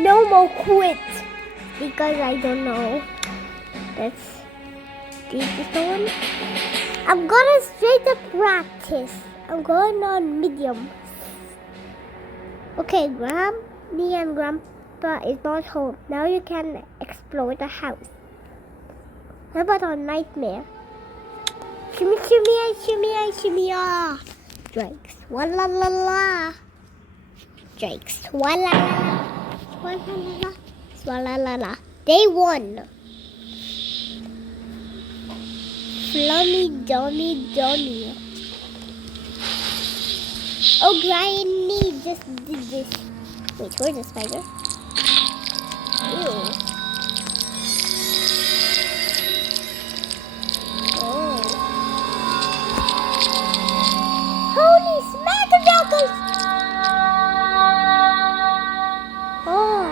No more quit. Because I don't know. That's this one. I'm gonna straight up practice. I'm going on medium. Okay, Granny and Grandpa is not home. Now you can explore the house. How about on nightmare? Shimmy, shimmy, shimmy, shimmy, ah. Drakes, walla la la. Drakes, walla la la. Walla la la. Swalla la la. Day 1. Flummy, dummy, dummy. Oh, Granny just did this. Wait, where's the spider? Ew. Oh. Holy smackerdockles! Oh.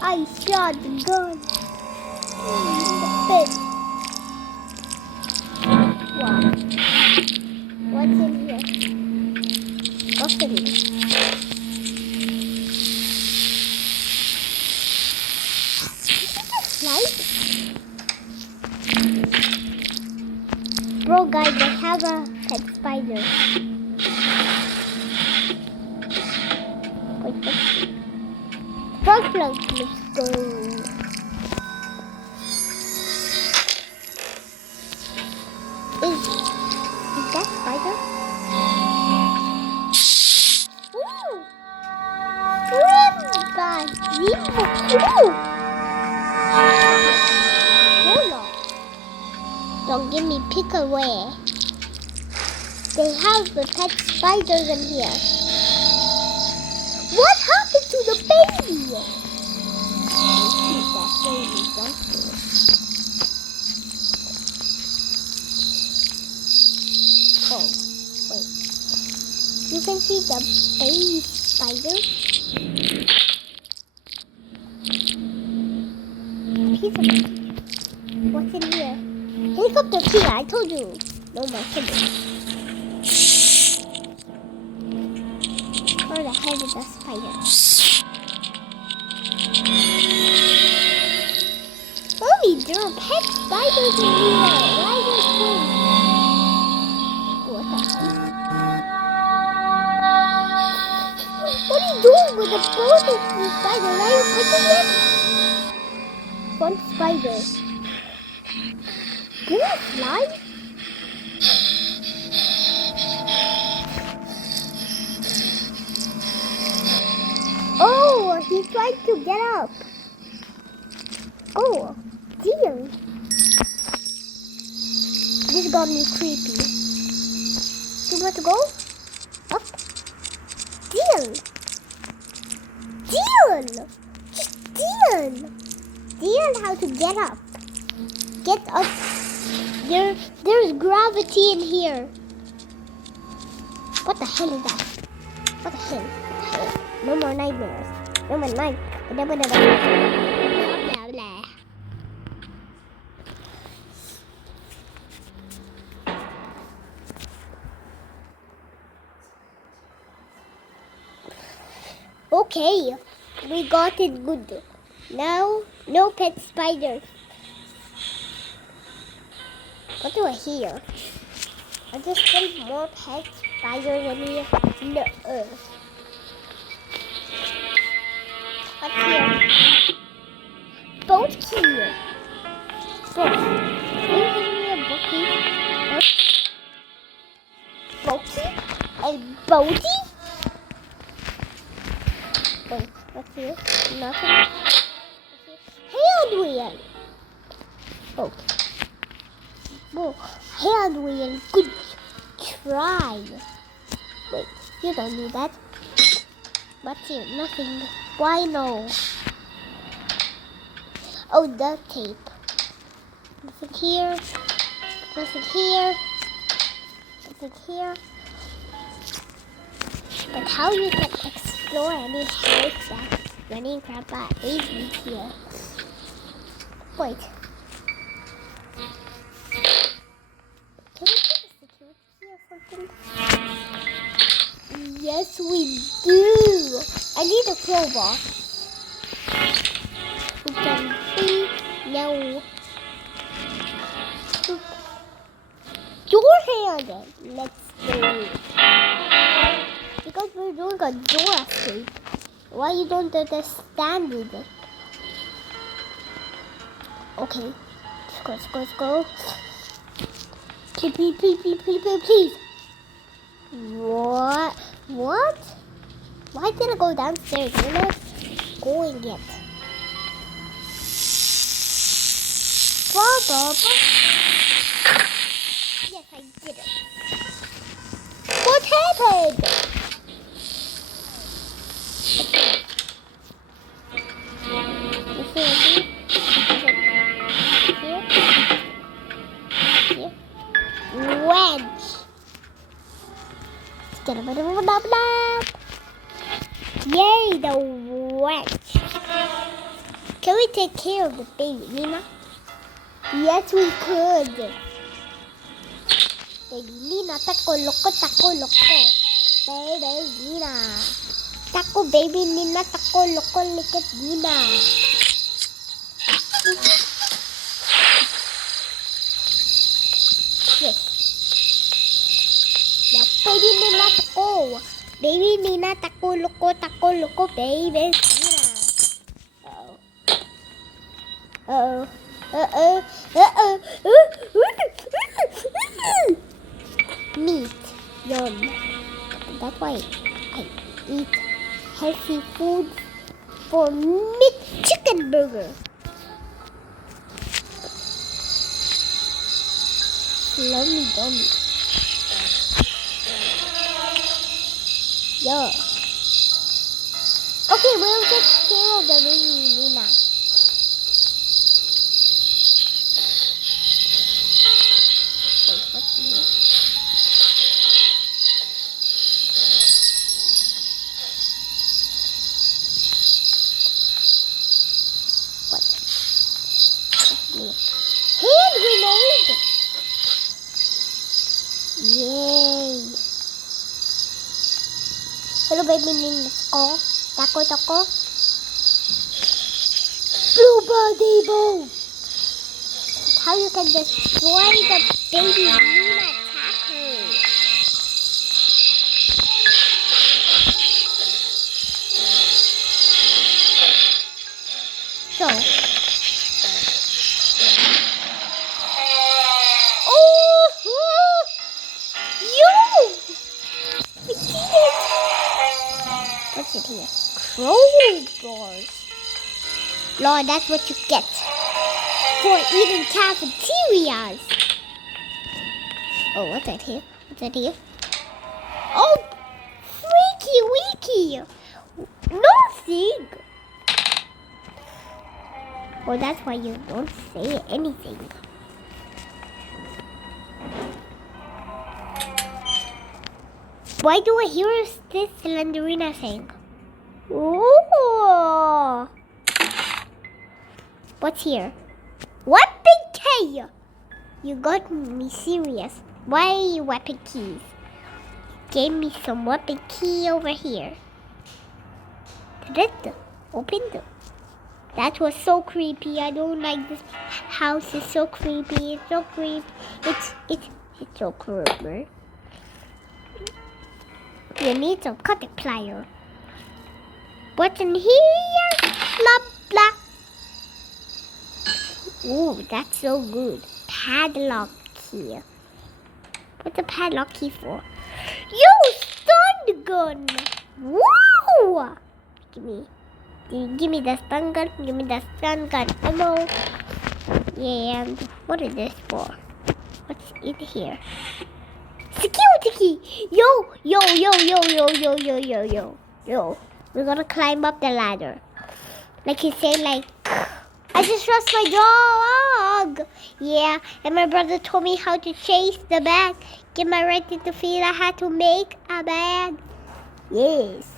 I shot the gun in the pit. Wow. What's in here? Nothing. Light? Bro, guys, I have a pet spider. Wait, plug, let's go. Is that spider? Ooh! Ooh! Hold on. Don't give me pick away. They have the pet spiders in here. What happened to the baby? Keep that baby, don't you? Oh, wait. You can see the baby spider. Piece of it. What's in here? Helicopter key, I told you. No more kidding. Where the hell is the spider? Mommy, there are pet spiders in here. Why are they twins? What the hell? What are you doing with the both of these spiders? Are you picking it? One spider. Can I fly? Oh, he's trying to get up. Oh, dear. This got me creepy. You want to go? Up? Deal. Deal. Just deal. Deal how to get up. Get up. There's gravity in here. What the hell is that? What the hell? No more nightmares. No more night. Blah, blah, blah, blah, blah. Okay, we got it good. Now, no pet spiders. What do I hear? I just think more pet spiders in here. No. What's here? Boat key. Boat. Can you give me a boat key? Boat key? A boaty? Wait, what's here? Nothing. Hand wheel. Oh. Oh, hand wheel. Good try. Wait, you don't need that. What's here? Nothing. Why no? Oh, duct tape. Nothing here. Nothing here. Nothing here. But how you can explore any house that Granny and Grandpa isn't here? Wait, Yes, we do. I need a crowbar. Who can be? No. Door handle. Let's do. Because we're doing a door shape. Why you don't understand it? Okay. Let's go. Please. What? Why did I go downstairs? We're not going yet. Yes, I did it. What happened? Here. Wedge. Yay, the wedge. Can we take care of the baby, Nina? Yes, we could. Baby Nina, taco loco. Baby Nina. Taco baby Nina, taco loco, look at Nina. Yes. Now, baby Nina, taco. Baby Nina, taco loco, baby Nina. Uh-oh. Meat. Yum. That's why I eat healthy food for meat chicken burger. Lummy dummy. Yeah. Okay, we'll take care of the baby Nina. Wait, what's here? What's here? Hand grenade! Yay! Hello, baby Nina. Taco. Blue body boom! How you can destroy the baby Nina taco. So. What's it here? Crowbars. Lord, that's what you get for eating cafeterias. Oh, what's that here? Oh, freaky weaky. Nothing. Well, that's why you don't say anything. Why do I hear this Slenderina saying? Ooh. What's here? Weapon key! You got me serious. Why weapon keys? Gave me some weapon key over here. Open them. That was so creepy. I don't like this house. It's so creepy. It's so creepy. It's so creepy. You need some cutting pliers. What's in here? Blah, blah. Ooh, that's so good. Padlock key. What's a padlock key for? Yo, stun gun. Woo! Give me the stun gun. Ammo. Yeah, and what is this for? What's in here? Security key! Yo! We're gonna climb up the ladder. Like he said, I just trust my dog! Yeah, and my brother told me how to chase the bag. Get my right into feel I had to make a bag. Yes.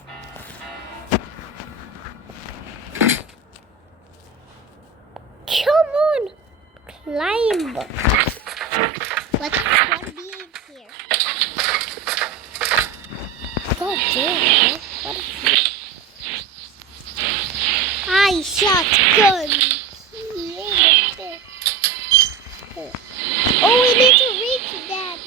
Come on! Climb! What's one being here? Oh damn! What is it? I shotgun. Oh, we need to reach that.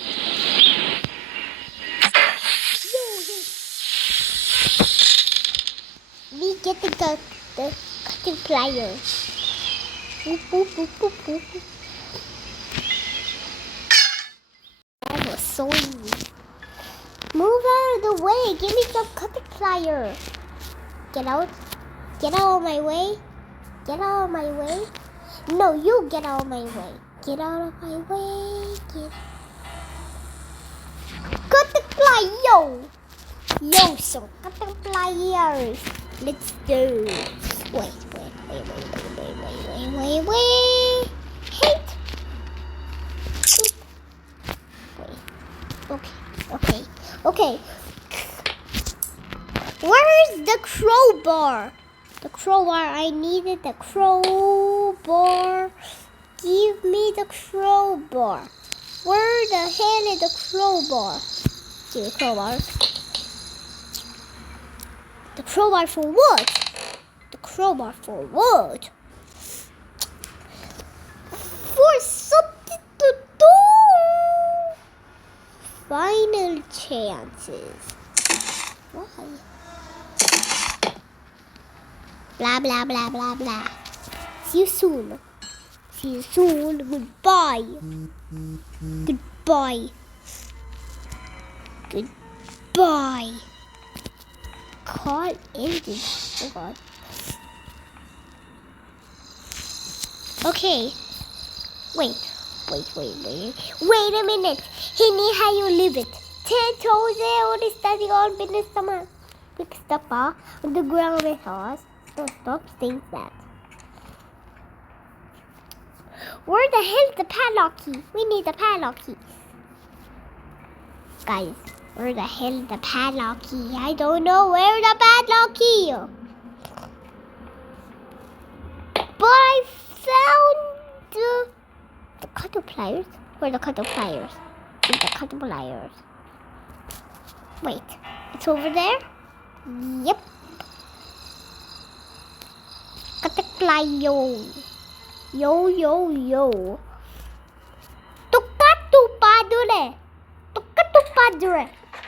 We get the cutting pliers. Boop, boop, boop, boop, boop. That was so easy. Move out of the way. Give me the cutting plier. Get out. Get out of my way. Get out of my way. No, you get out of my way. Get out of my way. Cutting plier. Yo, so cutting pliers. Let's do. Wait. Hate. Wait. Okay. Where's the crowbar? The crowbar. I needed the crowbar. Give me the crowbar. Where the hell is the crowbar? Give me the crowbar. The crowbar for what? The crowbar for what? For something to do. Final chances. Why? Blah, blah, blah, blah, blah. See you soon. Goodbye. Call ended. Oh God. Okay. Wait a minute. Hindi how you leave it. 10 toes there is study on business stomach. Pick stuff on the ground with us. Don't stop saying that. Where the hell is the padlock key? We need the padlock key. Guys, where the hell is the padlock key? I don't know where the padlock key. But I found the cutter pliers. Where are the cutter pliers? Where's the cutter pliers? Wait, it's over there? Yep. Cutter pliers. Yo. Tukatu padre.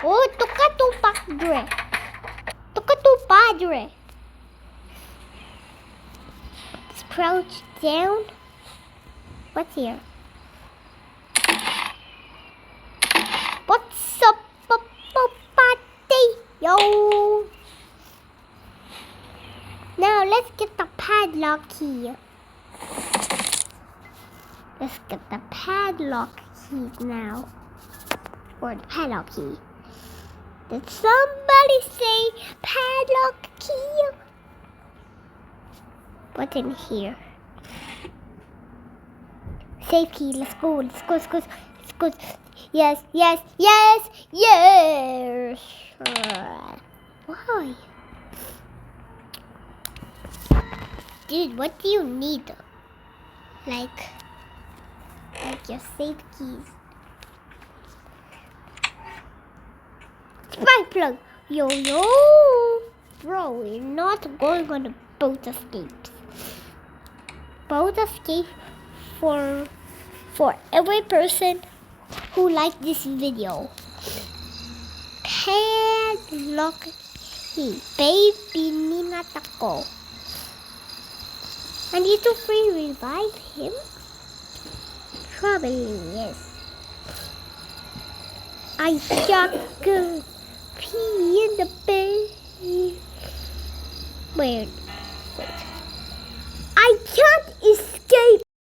Oh, tukatu padre. Let's crouch down. What's here? What's up, party? Yo. Now let's get the padlock key. Let's get the padlock key now. Or the padlock key. Did somebody say padlock key? What's in here? Safe key. Let's go. Yes. Why? Dude, what do you need? Like your safe keys. Spark plug. Yo. Bro, we're not going on a boat escapes. Boat escape for every person who liked this video. pAdLoCk key. Baby Ninatako. I need to free revive him? Probably yes. I shot good pee in the bed. Where?